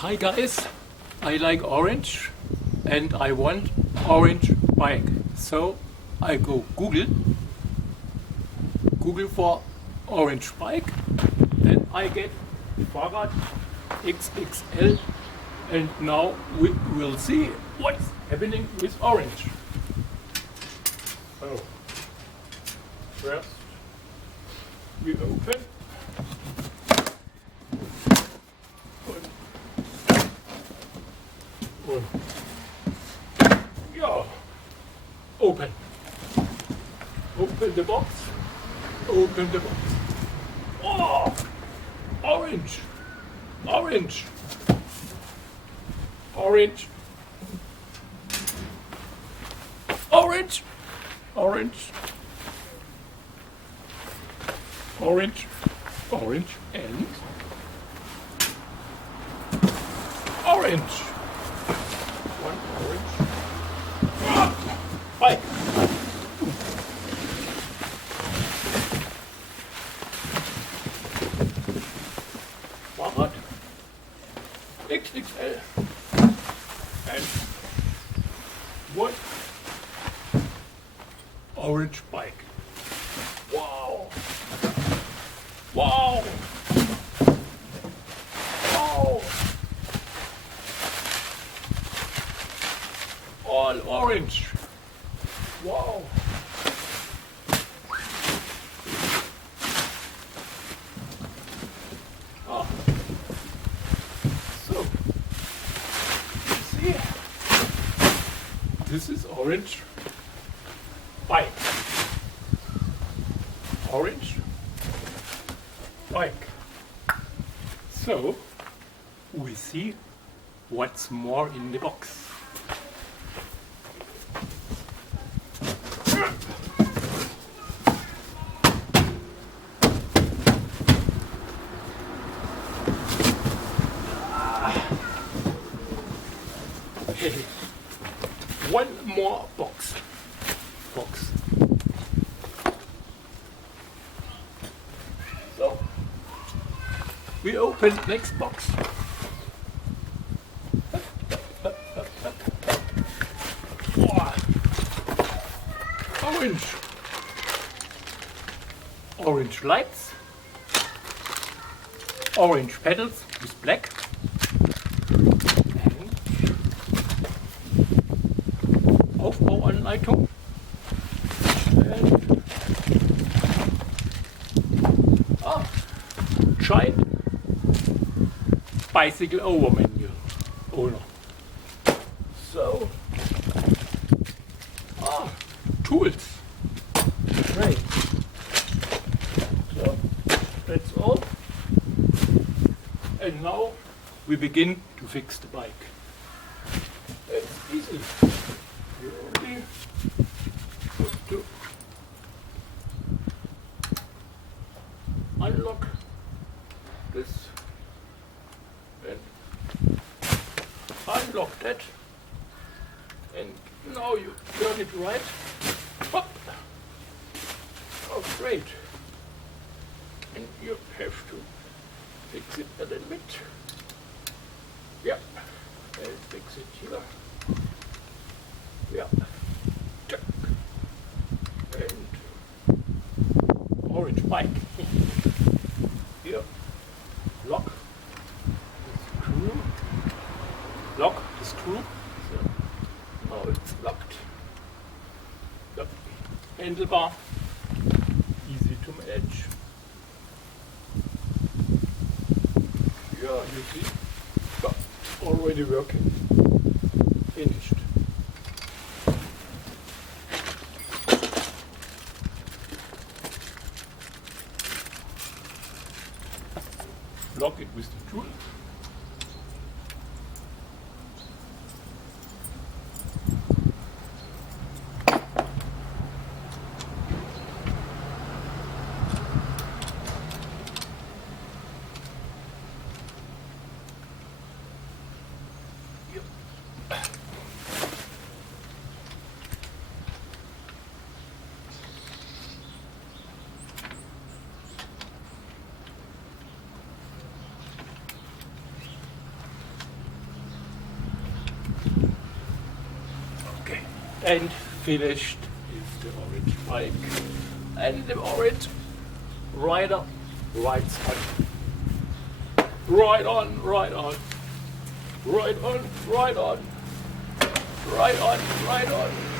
Hi guys, I like orange and I want orange bike. So I go Google for orange bike, then I get Fahrrad XXL, and now we will see what's happening with orange. So first we open. Yeah, open the box, open the box. Oh, orange, orange, orange, orange, orange, orange, orange, and orange. One orange. Bike. Fahrrad XXL. And one orange bike. Wow. Wow. Wow. All orange. Wow. Ah. So, you see, this is orange bike. Orange bike. So, we see what's more in the box. One more box. So we open next box. Oh, orange lights, orange pedals with black. Aufbauanleitung and giant bicycle over menu owner. So tools, great. So that's all, and now we begin to fix the bike. It's easy. You only have to unlock this and unlock that, and now you turn it right. Hop. Oh, great. And you have to fix it a little bit. Yeah, and fix it here. Yeah, check. And orange bike. Here, lock the screw. Lock the screw. So now it's locked. Yep. Handlebar, easy to manage. Yeah, you see, already working. Finished. Lock it with the tool. And finished with the orange bike and the orange rider rides on. Right on, right on, right on, right on, right on, right on.